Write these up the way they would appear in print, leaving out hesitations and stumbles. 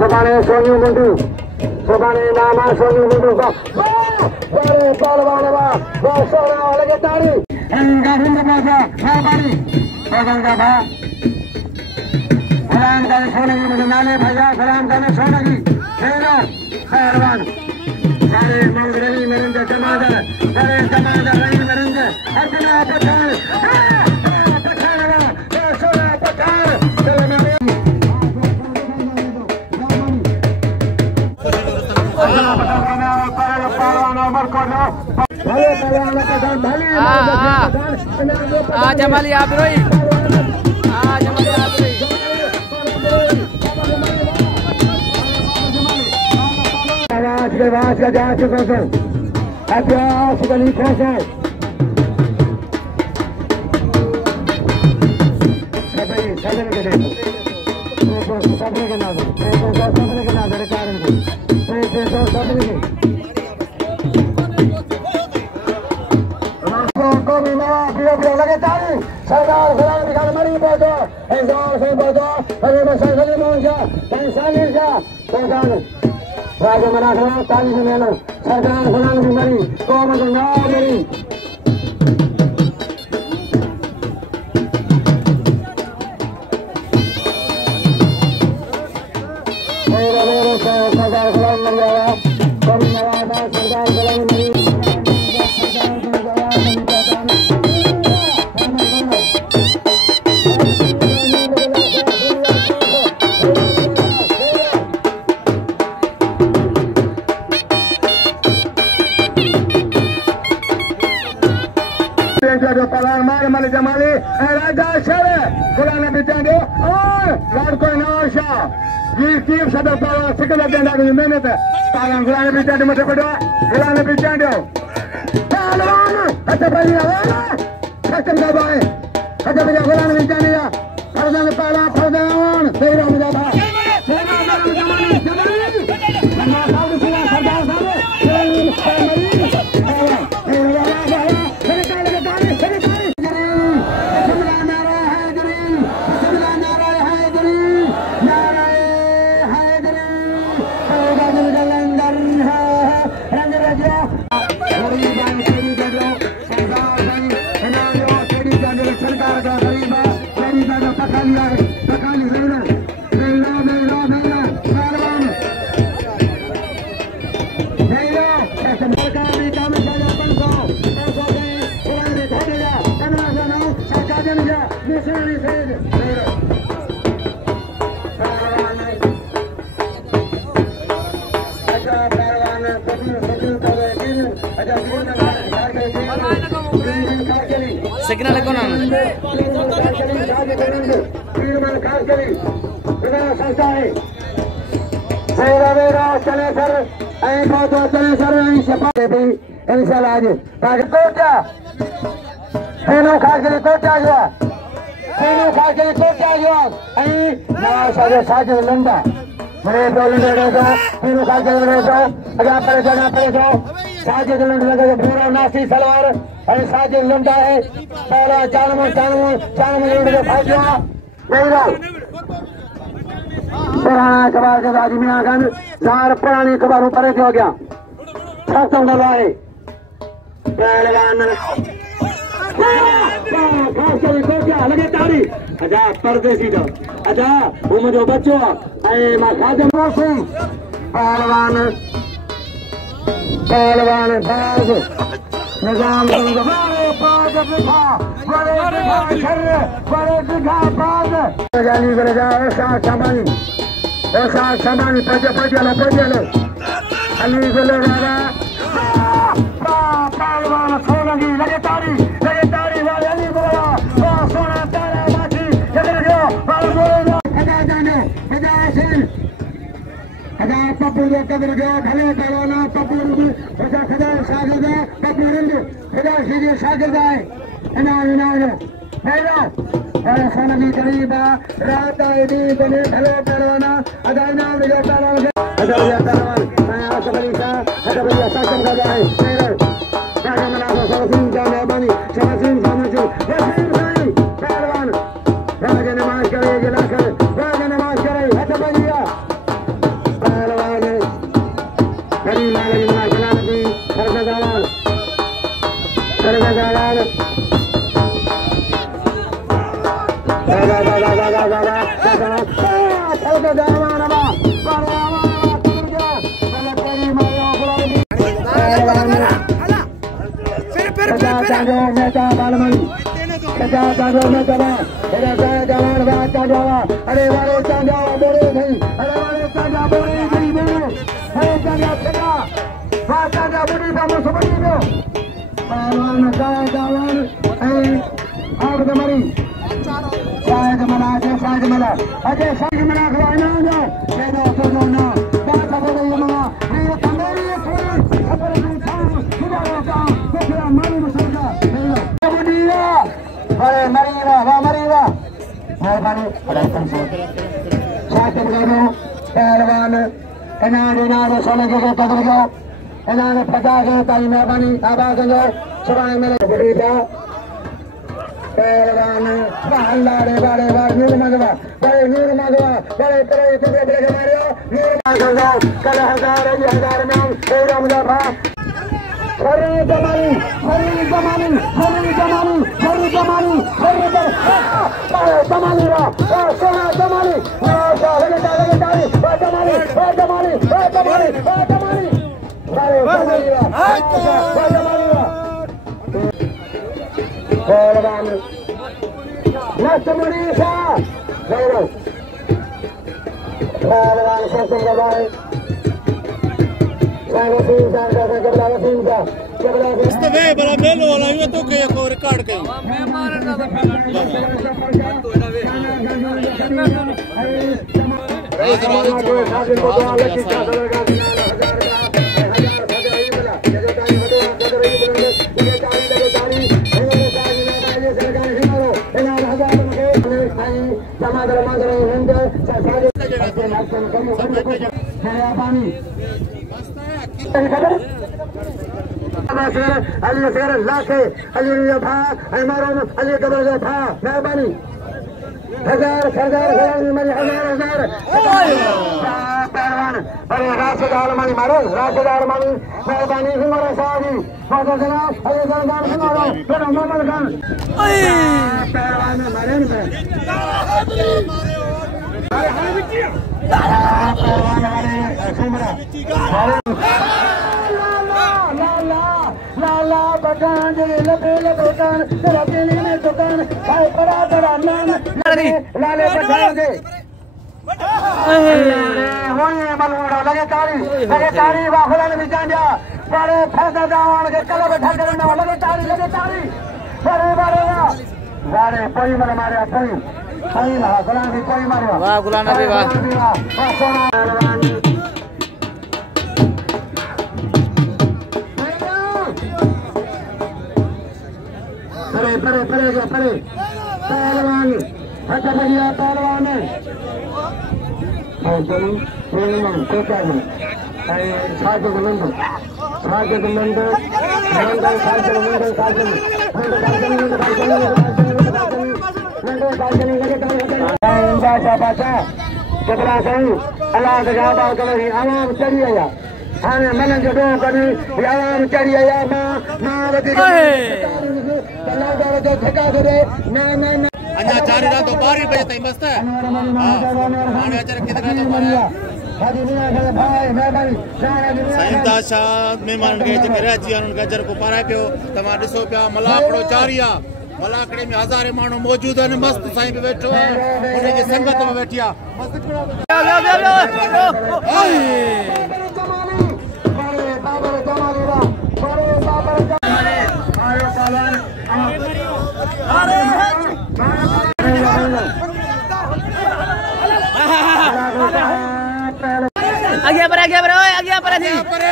Sobane Sonyu Mundu, Sobane nama Sonyu Mundu. Bare palwan ba, basora lagi tari. Enggak hindu baca, bari. Bagang ba. Salam kami Sonyu Mundu nane bhaiya, salam kami Sonagi. Hello, palwan. Bare Mangrani Merenge Jamada, bare Jamada Rani Merenge. Arjuna Pathar. Jamali Abroy. Jamali Abroy. आवाज का जा चुका है अभ्यास गली खोसे सबने के देखो सबने के नाम सबने के नाम कारण को सबने के लगे तारी सरदार गुलाम निकाल मरी बोलो इंसान से बोलो अरे मसाल से मोजा इंसान जा इंसान राजा मना खड़ा ताली से मेलो सरदार गुलाम की मरी कौम को ना मरी मेरे सरदार गुलाम मर गया कौम नवादा सरदार गुलाम मरी पलान मार मल जमाली राजा शर गुलाम बिचांडो और लाड को नाशा जी टीम सदर पाला सिकल देंदा की मेहनत पलान गुलाम बिचांडो मत पड़ो गुलाम बिचांडो पहलवान हट बनी आवा खत्म दबाए खत्म जा गुलाम बिचांडो फरजान पहला फरजान तेरा मुजाबा तेरा जमाली जमाली अन्ना साहब सिंह सरदार साहब सिग्नल को ना चले सर चले सर इंशाल्लाह आज कोटा तीनों खासगी कोटा गया तीनों खासगी कोटा गया साजिद लंडा मेरे तीनों खासगी अगर पड़े साजिद लंडा लगे पूरा नासी सलवार और साजिद लंडा है पहला जानवर लंडे फाजिया पुराना कबार के बाद मियाँ खान जार पुरानी कबारों पर हो गया खत्म दबाए लगे तारी अजा परदेसी दो अजा वो मुझे बच्चों मां खादम मौसम पहलवान बाज निजाम बड़े गाली करे जा सामानी पजलो अली बोले राजा पहलवान सोलंगी लगे तारी वाले अली बोला सोना तारा बाकी जगह जो बोलो खजा जाने खजा सिंह खजा पप्पू जो कदर गया भले पहलवाना पप्पू खजा शागिर्द पप्पू खजा सीधे शागिर्द है इनाम हेलो सोलंगी करीब रात दी बने भले पहलवाना अदा इनाम जो पहलवान मैं आशा बली शाह शासन कर रहा है मेरे राजा मना अरे वाले चांदा बोले नहीं, अरे वाले चांदा बोले नहीं बोले, अरे चांदा चला, वाह चांदा बोले कामों से बड़ी दो, पहलवान जाए जावान, आप कमरी, शायद मला, अजय शायद मला खवाना ना, ये दो तो ना, बात अब नहीं मना, ये कमरी ये थोड़ी, खबर नहीं था, खुदा का, दूसरा मारी मुसलमान, बुनिया, अरे मरीवा, वाह मरीवा मेहरबानी साथ में पहलवान इन्होंने सोने के कदर को इन्होंने फसा के ताई मेहरबानी आवाज जो सुबह मेरे पहलवान अल्लाह बड़े नूर मगवा बड़े कल 1000 में पूरा मुजफ्फर हरी जमानी रा सोना जमानी पहलवान नस्तमुनीसा गौरव पहलवान सत्संग भाई बड़ा मेलो वाला ये तो के को रिकॉर्ड कई मैं मारना था अली शेर लाखे अली रफा हमारो अली कबर रफा मेहरबानी हजार मेरी हजार पहलवान अरे राशिद आलमानी मारो राशिद आलमानी मेहरबानी हमारा साहबी माता जनाब अली जनाब हमारा फिर मोहम्मद खान पहलवान में मारे ने लाला बगान लबे दुकान तेरा दिल्ली में दुकान भाई बड़ा नाम लाले बगान दे होए मलूड़ा लगे तारी वाखला ने जांजा बड़े फायदा दावन के कल बैठा करना लगे तारी बड़े वारे कोई मर मारे कोई ना गुलाम भी कोई मारे वाह गुलाम नबी वाह परे पहलवान अच्छा बढ़िया पहलवान है अल्लाह आवाम चढ़ी आया हाँ मन जो करी आवाम चढ़ी आया मां जो ठेका करे अन्या 4 रात 12 बजे ताईं मस्त है हाणे अचर कितना तो मारा साईं दाशा मेहमान के जेके रहिजी उन्हनि खे अजर को पाराए पियो तव्हां ॾिसो पिया मलाकड़ो जारी आहे मलाकड़े में हज़ारे माण्हू मौजूद आहिनि मस्त साईं बि वेठो आहे उनजी संगत में वेठी आहे आगे पर जी परे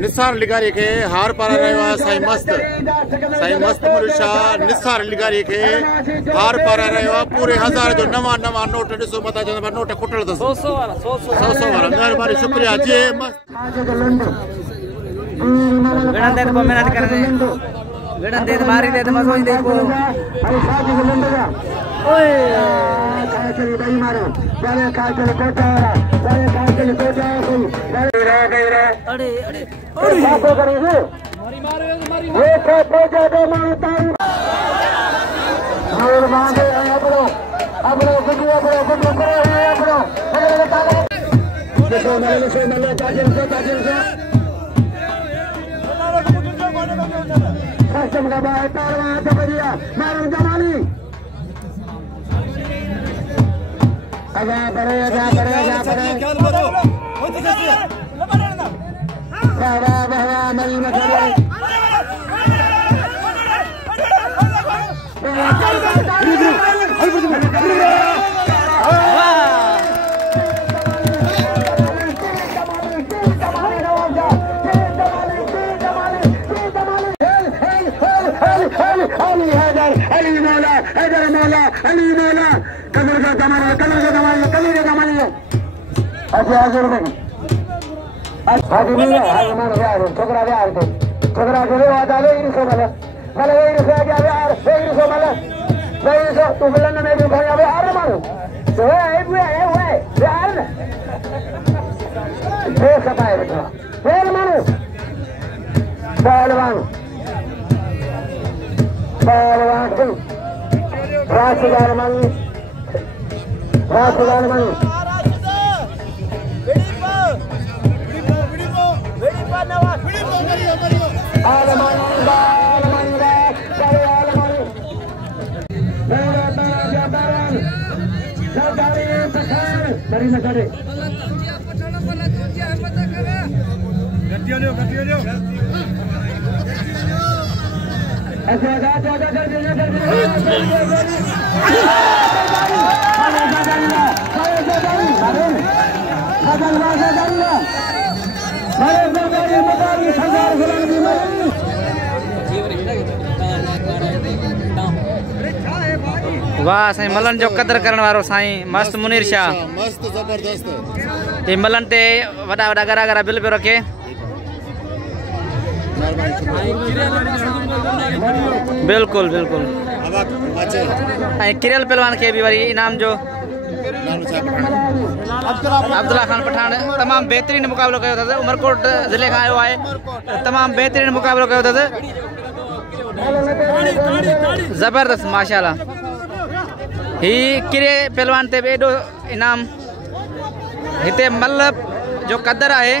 निसार लिगारी के हार पारा रहियो आहे साईं मस्त मुर्शा निसार लिगारी के हार पारा रहियो आहे पूरे 1000 जो नवा नोट ॾिसो मथा जो नोट कुटल अथसि 100 वारा महिरबानी शुक्रिया जी मस्त विड़न दे तो मेहनत कर रहे विड़न दे तो मारी दे तो मसो ही देखो अरे साजी के लंडे का ओए काय चली भाई मारो चले काय चले कोटा चले काय चले कोटा कोई रह गई रे अरे अरे साको करेंगे मारी ये तो कोटा दे मारता और मांगे अपनो गुड्डू करो देखो मैंने ताजिल से कस्टम का बाहर तारवा तो बढ़िया मारो जमानी आजा करे वाह मई में खड़े अली मौला अली मौला कलर का जमाना अच्छा हाजिर नहीं हाजिर नहीं है हाजिर मान यार छोकरा यार थे छोकरा के लिए वादा ले इन सो मले इन सो क्या यार इन सो मले इन सो तू मिलन में भी भाई अब यार मारो तो है यार ये सताए बेटा पहलवान राशिदार मन वाह साईं मलन जो कदर करण वारो साईं मस्त मुनीर शाह मस्त जबरदस्त ये मलन ते वडा वडा गरा गरा बिल पे रखे बिल्कुल बिल्कुल किरियल पहलवान के भी वरी इनाम जो अब्दुल्ला खान पठान तमाम बेहतरीन मुकाबलो कयो था उमरकोट जिले का आयो है तमाम बेहतरीन मुकाबलो कयो था जबरदस्त माशाल्लाह ही किरे पहलवान ते एडो इनाम हिते मल जो कदर है